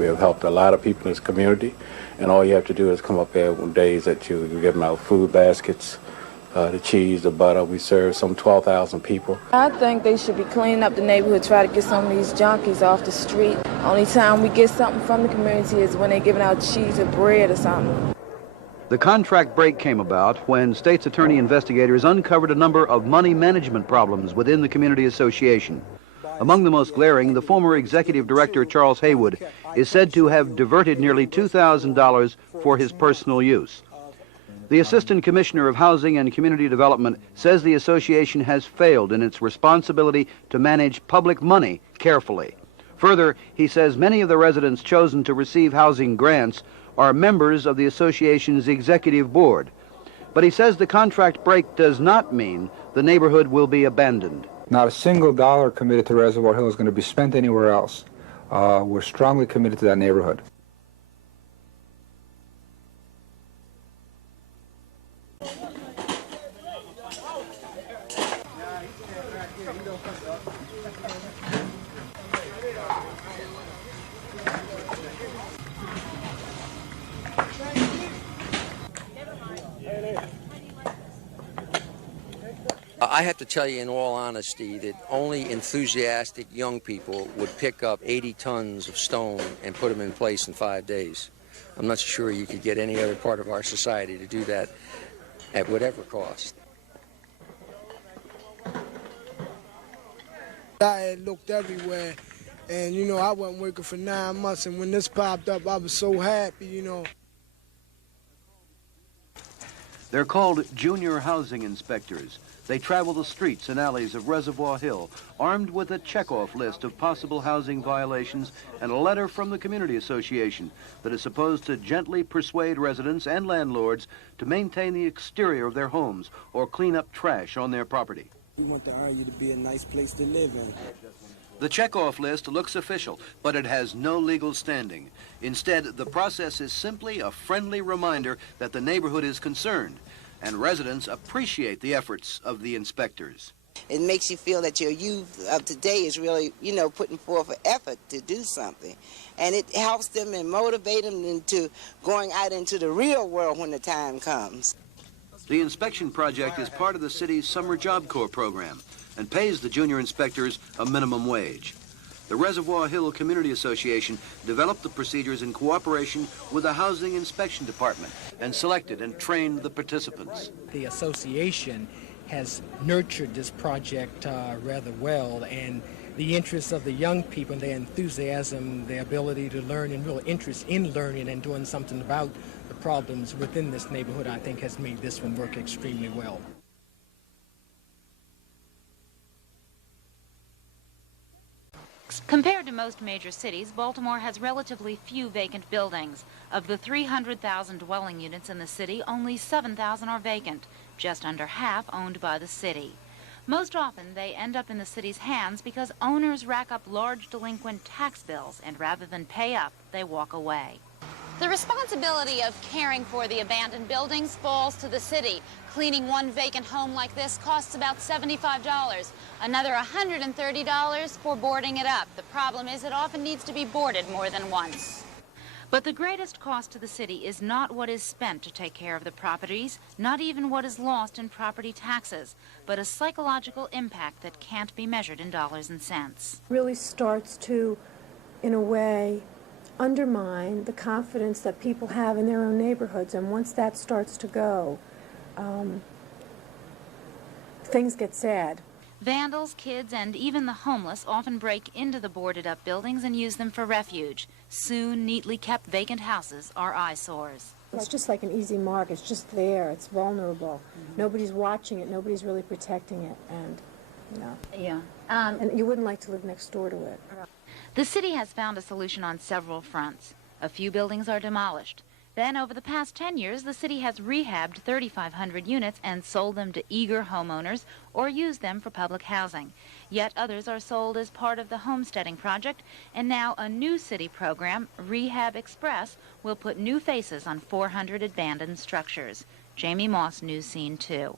We have helped a lot of people in this community, and all you have to do is come up here on days that you give them out food baskets, the cheese, the butter. We serve some 12,000 people. I think they should be cleaning up the neighborhood, try to get some of these junkies off the street. Only time we get something from the community is when they're giving out cheese or bread or something. The contract break came about when state's attorney investigators uncovered a number of money management problems within the community association. Among the most glaring, the former executive director, Charles Haywood, is said to have diverted nearly $2,000 for his personal use. The Assistant Commissioner of Housing and Community Development says the association has failed in its responsibility to manage public money carefully. Further, he says many of the residents chosen to receive housing grants are members of the association's executive board. But he says the contract break does not mean the neighborhood will be abandoned. Not a single dollar committed to Reservoir Hill is going to be spent anywhere else. We're strongly committed to that neighborhood. I have to tell you in all honesty that only enthusiastic young people would pick up 80 tons of stone and put them in place in 5 days. I'm not sure you could get any other part of our society to do that at whatever cost. I had looked everywhere, and, you know, I wasn't working for 9 months, and when this popped up, I was so happy, you know. They're called junior housing inspectors. They travel the streets and alleys of Reservoir Hill, armed with a checkoff list of possible housing violations and a letter from the community association that is supposed to gently persuade residents and landlords to maintain the exterior of their homes or clean up trash on their property. We want the area to be a nice place to live in. The checkoff list looks official, but it has no legal standing. Instead, the process is simply a friendly reminder that the neighborhood is concerned, and residents appreciate the efforts of the inspectors. It makes you feel that your youth of today is really, you know, putting forth an effort to do something. And it helps them and motivate them into going out into the real world when the time comes. The inspection project is part of the city's Summer Job Corps program and pays the junior inspectors a minimum wage. The Reservoir Hill Community Association developed the procedures in cooperation with the Housing Inspection Department and selected and trained the participants. The association has nurtured this project rather well, and the interest of the young people, their enthusiasm, their ability to learn, and real interest in learning and doing something about the problems within this neighborhood, I think has made this one work extremely well. Compared to most major cities, Baltimore has relatively few vacant buildings. Of the 300,000 dwelling units in the city, only 7,000 are vacant, just under half owned by the city. Most often, they end up in the city's hands because owners rack up large delinquent tax bills, and rather than pay up, they walk away. The responsibility of caring for the abandoned buildings falls to the city. Cleaning one vacant home like this costs about $75. Another $130 for boarding it up. The problem is it often needs to be boarded more than once. But the greatest cost to the city is not what is spent to take care of the properties, not even what is lost in property taxes, but a psychological impact that can't be measured in dollars and cents. Really starts to, in a way, undermine the confidence that people have in their own neighborhoods, and once that starts to go, things get sad. Vandals, kids, and even the homeless often break into the boarded-up buildings and use them for refuge. Soon, neatly kept vacant houses are eyesores. It's just like an easy mark. It's just there. It's vulnerable. Nobody's watching it. Nobody's really protecting it, and, you know. Yeah. And you wouldn't like to live next door to it. The city has found a solution on several fronts. A few buildings are demolished. Then, over the past 10 years, the city has rehabbed 3,500 units and sold them to eager homeowners or used them for public housing. Yet others are sold as part of the homesteading project, and now a new city program, Rehab Express, will put new faces on 400 abandoned structures. Jamie Moss, News Scene 2.